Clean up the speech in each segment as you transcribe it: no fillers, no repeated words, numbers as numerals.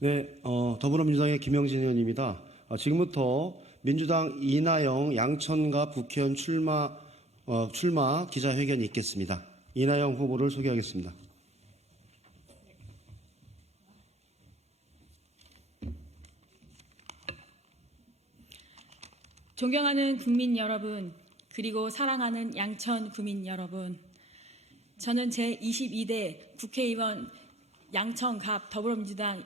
네, 더불어민주당의 김영진 의원입니다. 지금부터 민주당 이나영 양천갑 국회의원 출마 기자회견이 있겠습니다. 이나영 후보를 소개하겠습니다. 존경하는 국민 여러분, 그리고 사랑하는 양천 구민 여러분, 저는 제22대 국회의원 양천갑 더불어민주당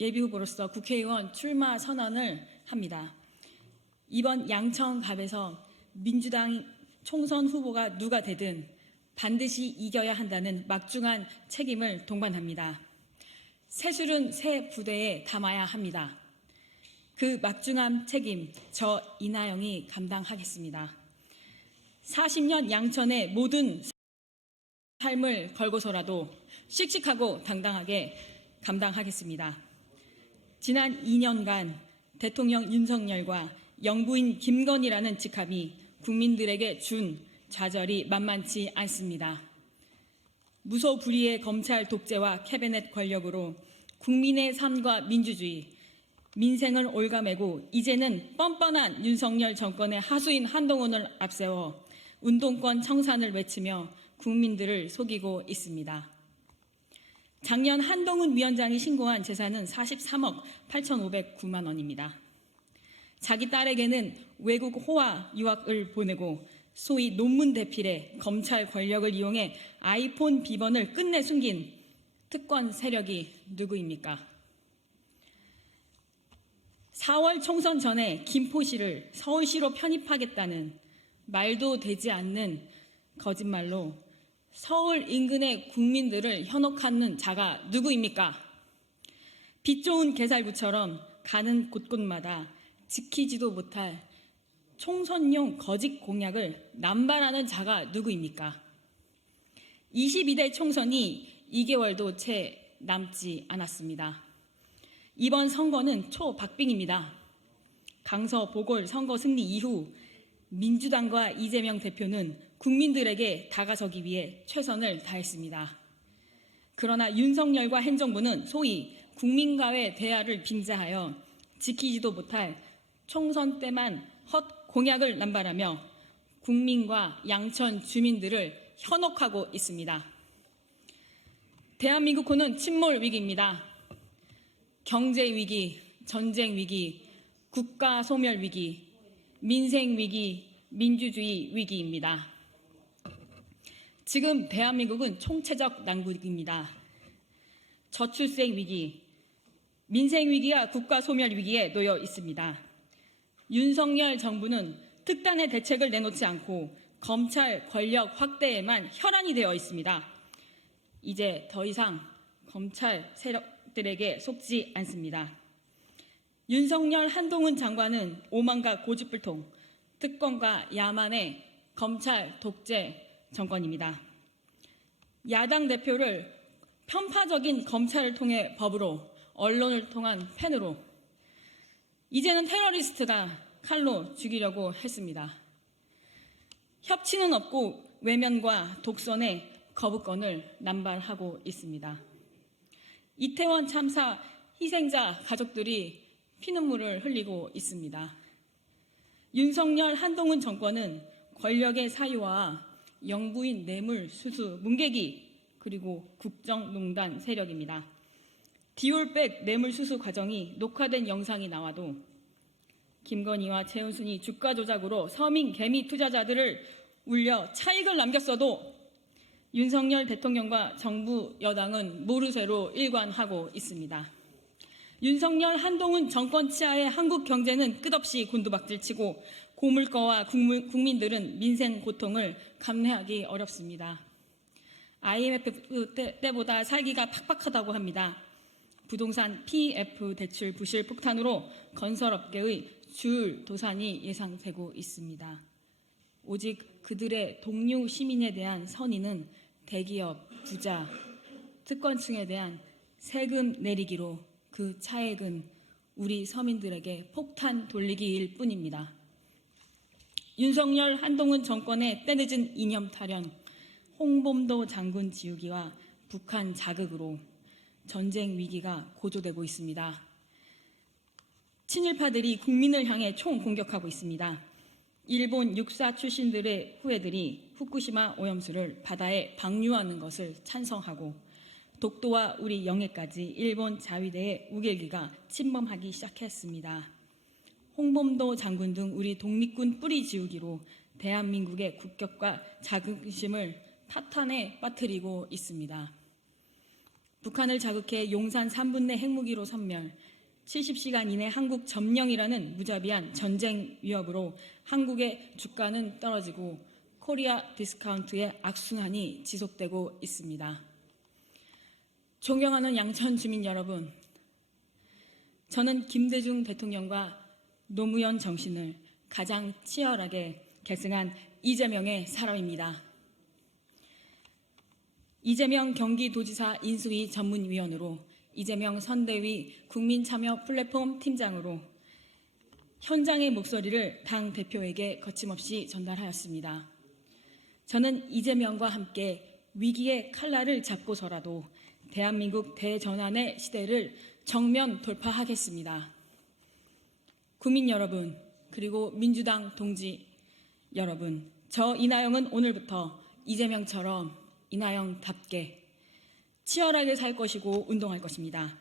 예비후보로서 국회의원 출마 선언을 합니다. 이번 양천갑에서 민주당 총선 후보가 누가 되든 반드시 이겨야 한다는 막중한 책임을 동반합니다. 새술은 새 부대에 담아야 합니다. 그 막중한 책임, 저 이나영이 감당하겠습니다. 40년 양천의 모든 삶을 걸고서라도 씩씩하고 당당하게 감당하겠습니다. 지난 2년간 대통령 윤석열과 영부인 김건희라는 직함이 국민들에게 준 좌절이 만만치 않습니다. 무소불위의 검찰 독재와 캐비넷 권력으로 국민의 삶과 민주주의, 민생을 올가매고 이제는 뻔뻔한 윤석열 정권의 하수인 한동훈을 앞세워 운동권 청산을 외치며 국민들을 속이고 있습니다. 작년 한동훈 위원장이 신고한 재산은 43억 8,509만 원입니다. 자기 딸에게는 외국 호화 유학을 보내고 소위 논문 대필에 검찰 권력을 이용해 아이폰 비번을 끝내 숨긴 특권 세력이 누구입니까? 4월 총선 전에 김포시를 서울시로 편입하겠다는 말도 되지 않는 거짓말로 서울 인근의 국민들을 현혹하는 자가 누구입니까? 빛 좋은 개살구처럼 가는 곳곳마다 지키지도 못할 총선용 거짓 공약을 남발하는 자가 누구입니까? 22대 총선이 2개월도 채 남지 않았습니다. 이번 선거는 초박빙입니다. 강서 보궐선거 승리 이후 민주당과 이재명 대표는 국민들에게 다가서기 위해 최선을 다했습니다. 그러나 윤석열과 행정부는 소위 국민과의 대화를 빙자하여 지키지도 못할 총선 때만 헛 공약을 남발하며 국민과 양천 주민들을 현혹하고 있습니다. 대한민국은 침몰 위기입니다. 경제 위기, 전쟁 위기, 국가 소멸 위기, 민생 위기, 민주주의 위기입니다. 지금 대한민국은 총체적 난국입니다. 저출생 위기, 민생 위기와 국가 소멸 위기에 놓여 있습니다. 윤석열 정부는 특단의 대책을 내놓지 않고 검찰 권력 확대에만 혈안이 되어 있습니다. 이제 더 이상 검찰 세력들에게 속지 않습니다. 윤석열 한동훈 장관은 오만과 고집불통, 특권과 야만의 검찰 독재 정권입니다. 야당 대표를 편파적인 검찰을 통해 법으로, 언론을 통한 펜으로, 이제는 테러리스트가 칼로 죽이려고 했습니다. 협치는 없고 외면과 독선의 거부권을 남발하고 있습니다. 이태원 참사 희생자 가족들이 피눈물을 흘리고 있습니다. 윤석열 한동훈 정권은 권력의 사유와 영부인 뇌물 수수 뭉개기 그리고 국정농단 세력입니다. 디올백 뇌물 수수 과정이 녹화된 영상이 나와도 김건희와 최은순이 주가 조작으로 서민 개미 투자자들을 울려 차익을 남겼어도 윤석열 대통령과 정부 여당은 모르쇠로 일관하고 있습니다. 윤석열 한동훈 정권 치하의 한국 경제는 끝없이 곤두박질치고 고물가와 국민들은 민생 고통을 감내하기 어렵습니다. IMF 때보다 살기가 팍팍하다고 합니다. 부동산 PF 대출 부실 폭탄으로 건설업계의 줄 도산이 예상되고 있습니다. 오직 그들의 동료 시민에 대한 선의는 대기업, 부자, 특권층에 대한 세금 내리기로 그 차액은 우리 서민들에게 폭탄 돌리기일 뿐입니다. 윤석열 한동훈 정권의 때늦은 이념 타령, 홍범도 장군 지우기와 북한 자극으로 전쟁 위기가 고조되고 있습니다. 친일파들이 국민을 향해 총 공격하고 있습니다. 일본 육사 출신들의 후예들이 후쿠시마 오염수를 바다에 방류하는 것을 찬성하고 독도와 우리 영해까지 일본 자위대의 우길기가 침범하기 시작했습니다. 홍범도 장군 등 우리 독립군 뿌리 지우기로 대한민국의 국격과 자긍심을 파탄에 빠뜨리고 있습니다. 북한을 자극해 용산 3분내 핵무기로 선멸, 70시간 이내 한국 점령이라는 무자비한 전쟁 위협으로 한국의 주가는 떨어지고 코리아 디스카운트의 악순환이 지속되고 있습니다. 존경하는 양천 주민 여러분, 저는 김대중 대통령과 노무현 정신을 가장 치열하게 계승한 이재명의 사람입니다. 이재명 경기도지사 인수위 전문위원으로 이재명 선대위 국민참여 플랫폼 팀장으로 현장의 목소리를 당 대표에게 거침없이 전달하였습니다. 저는 이재명과 함께 위기의 칼날을 잡고서라도 대한민국 대전환의 시대를 정면 돌파하겠습니다. 국민 여러분, 그리고 민주당 동지 여러분, 저 이나영은 오늘부터 이재명처럼 이나영답게 치열하게 살 것이고 운동할 것입니다.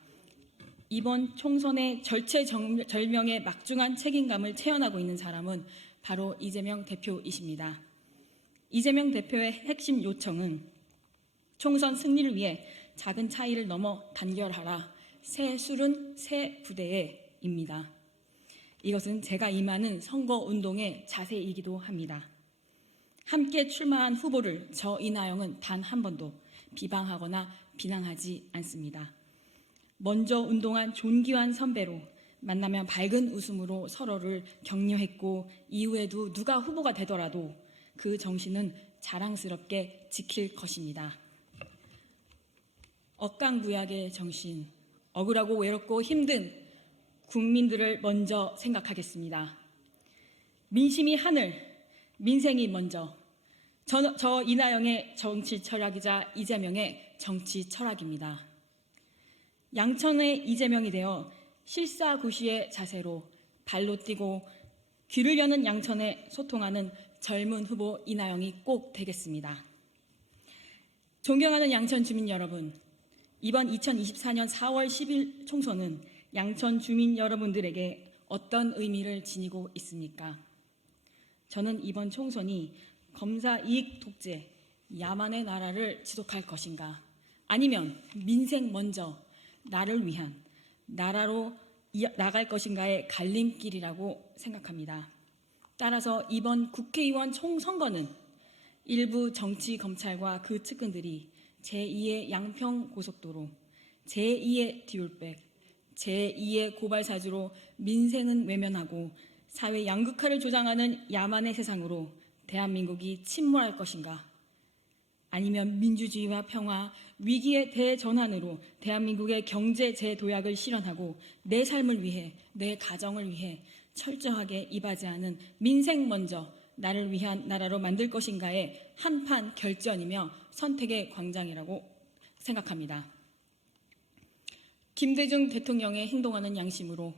이번 총선의 절체절명의 막중한 책임감을 체현하고 있는 사람은 바로 이재명 대표이십니다. 이재명 대표의 핵심 요청은 총선 승리를 위해 작은 차이를 넘어 단결하라. 새 술은 새 부대에입니다. 이것은 제가 임하는 선거운동의 자세이기도 합니다. 함께 출마한 후보를 저 이나영은 단 한 번도 비방하거나 비난하지 않습니다. 먼저 운동한 존귀한 선배로 만나면 밝은 웃음으로 서로를 격려했고 이후에도 누가 후보가 되더라도 그 정신은 자랑스럽게 지킬 것입니다. 억강부약의 정신, 억울하고 외롭고 힘든 국민들을 먼저 생각하겠습니다. 민심이 하늘, 민생이 먼저. 저 이나영의 정치 철학이자 이재명의 정치 철학입니다. 양천의 이재명이 되어 실사구시의 자세로 발로 뛰고 귀를 여는 양천에 소통하는 젊은 후보 이나영이 꼭 되겠습니다. 존경하는 양천 주민 여러분, 이번 2024년 4월 10일 총선은 양천 주민 여러분들에게 어떤 의미를 지니고 있습니까? 저는 이번 총선이 검사 이익 독재, 야만의 나라를 지속할 것인가, 아니면 민생 먼저 나를 위한 나라로 나갈 것인가의 갈림길이라고 생각합니다. 따라서 이번 국회의원 총선거는 일부 정치 검찰과 그 측근들이 제2의 양평고속도로, 제2의 디올백, 제2의 고발사주로 민생은 외면하고 사회 양극화를 조장하는 야만의 세상으로 대한민국이 침몰할 것인가, 아니면 민주주의와 평화, 위기의 대전환으로 대한민국의 경제 재도약을 실현하고 내 삶을 위해, 내 가정을 위해 철저하게 이바지하는 민생 먼저 나를 위한 나라로 만들 것인가의 한판 결전이며 선택의 광장이라고 생각합니다. 김대중 대통령의 행동하는 양심으로,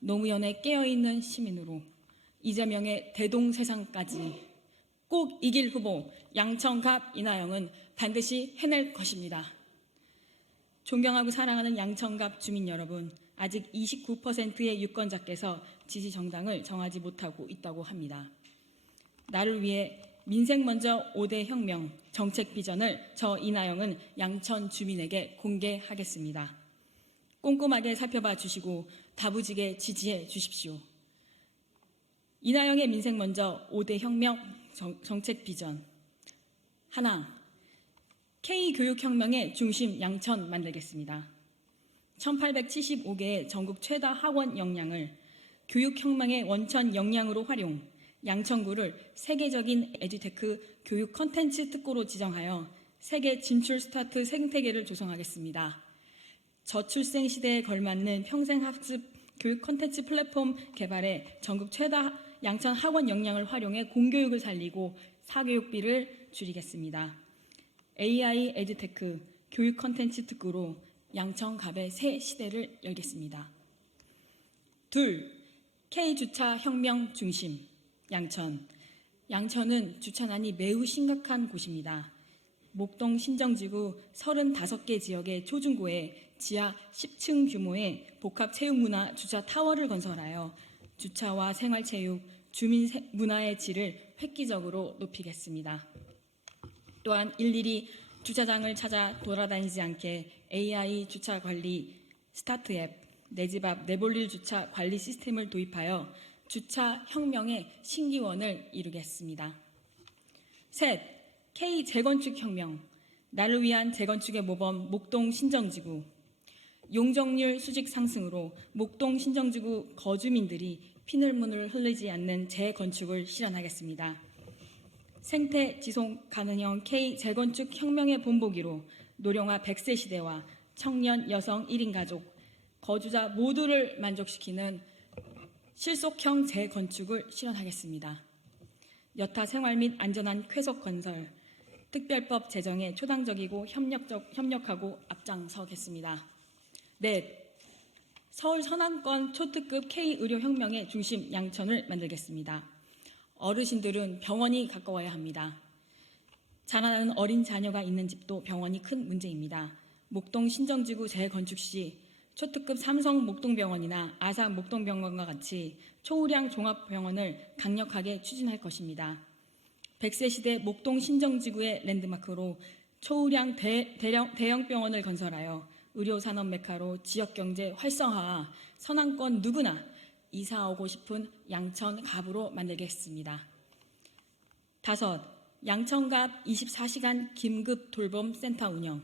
노무현의 깨어있는 시민으로, 이재명의 대동세상까지 꼭 이길 후보 양천갑 이나영은 반드시 해낼 것입니다. 존경하고 사랑하는 양천갑 주민 여러분, 아직 29%의 유권자께서 지지 정당을 정하지 못하고 있다고 합니다. 나를 위해 민생 먼저 5대 혁명 정책 비전을 저 이나영은 양천 주민에게 공개하겠습니다. 꼼꼼하게 살펴봐 주시고 다부지게 지지해 주십시오. 이나영의 민생 먼저 5대 혁명 정책 비전. 하나, K교육혁명의 중심 양천 만들겠습니다. 1875개의 전국 최다 학원 역량을 교육혁명의 원천 역량으로 활용, 양천구를 세계적인 에듀테크 교육 컨텐츠 특구로 지정하여 세계 진출 스타트 생태계를 조성하겠습니다. 저출생 시대에 걸맞는 평생학습 교육 컨텐츠 플랫폼 개발에 전국 최다 양천 학원 역량을 활용해 공교육을 살리고 사교육비를 줄이겠습니다. AI 에듀테크 교육 컨텐츠 특구로 양천갑의 새 시대를 열겠습니다. 둘, K주차 혁명 중심, 양천. 양천은 주차난이 매우 심각한 곳입니다. 목동 신정지구 35개 지역의 초중고에 지하 10층 규모의 복합 체육문화 주차 타워를 건설하여 주차와 생활체육, 주민 문화의 질을 획기적으로 높이겠습니다. 또한 일일이 주차장을 찾아 돌아다니지 않게 AI 주차 관리 스타트 앱, 내 집 앞 내볼일 주차 관리 시스템을 도입하여 주차 혁명의 신기원을 이루겠습니다. 셋, K 재건축 혁명, 나를 위한 재건축의 모범 목동 신정지구. 용적률 수직 상승으로 목동 신정지구 거주민들이 피눈물을 흘리지 않는 재건축을 실현하겠습니다. 생태 지속 가능형 K 재건축 혁명의 본보기로 노령화 100세 시대와 청년 여성 1인 가족, 거주자 모두를 만족시키는 실속형 재건축을 실현하겠습니다. 여타 생활 및 안전한 쾌속 건설, 특별법 제정에 초당적이고 협력하고 앞장서겠습니다. 넷, 서울 서남권 초특급 K의료혁명의 중심 양천을 만들겠습니다. 어르신들은 병원이 가까워야 합니다. 자라나는 어린 자녀가 있는 집도 병원이 큰 문제입니다. 목동 신정지구 재건축 시 초특급 삼성 목동병원이나 아산 목동병원과 같이 초우량 종합병원을 강력하게 추진할 것입니다. 100세 시대 목동 신정지구의 랜드마크로 초우량 대형 병원을 건설하여 의료산업 메카로 지역경제 활성화와 서남권 누구나 이사 오고 싶은 양천갑으로 만들겠습니다. 다섯, 양천갑 24시간 긴급 돌봄 센터 운영.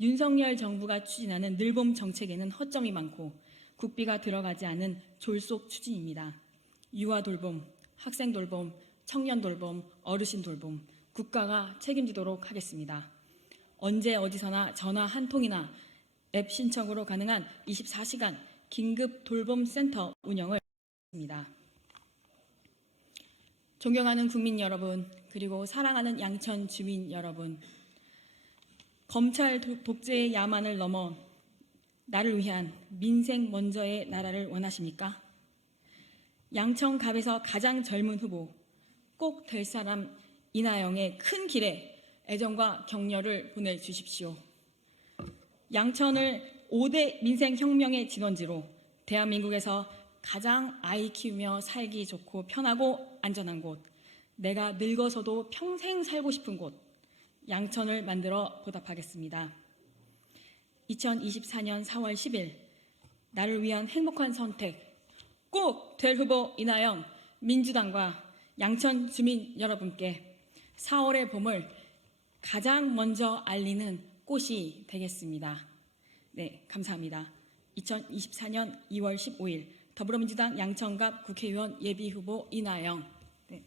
윤석열 정부가 추진하는 늘봄 정책에는 허점이 많고 국비가 들어가지 않은 졸속 추진입니다. 유아 돌봄, 학생 돌봄, 청년 돌봄, 어르신 돌봄, 국가가 책임지도록 하겠습니다. 언제 어디서나 전화 한 통이나 앱 신청으로 가능한 24시간 긴급 돌봄 센터 운영을 하겠습니다. 존경하는 국민 여러분, 그리고 사랑하는 양천 주민 여러분, 검찰 독재의 야만을 넘어 나를 위한 민생 먼저의 나라를 원하십니까? 양천갑에서 가장 젊은 후보, 꼭 될 사람 이나영의 큰 길에 애정과 격려를 보내주십시오. 양천을 5대 민생혁명의 진원지로 대한민국에서 가장 아이 키우며 살기 좋고 편하고 안전한 곳, 내가 늙어서도 평생 살고 싶은 곳, 양천을 만들어 보답하겠습니다. 2024년 4월 10일 나를 위한 행복한 선택 꼭 될 후보 이나영 민주당과 양천 주민 여러분께 4월의 봄을 가장 먼저 알리는 꽃이 되겠습니다. 네, 감사합니다. 2024년 2월 15일 더불어민주당 양천갑 국회의원 예비후보 이나영. 네.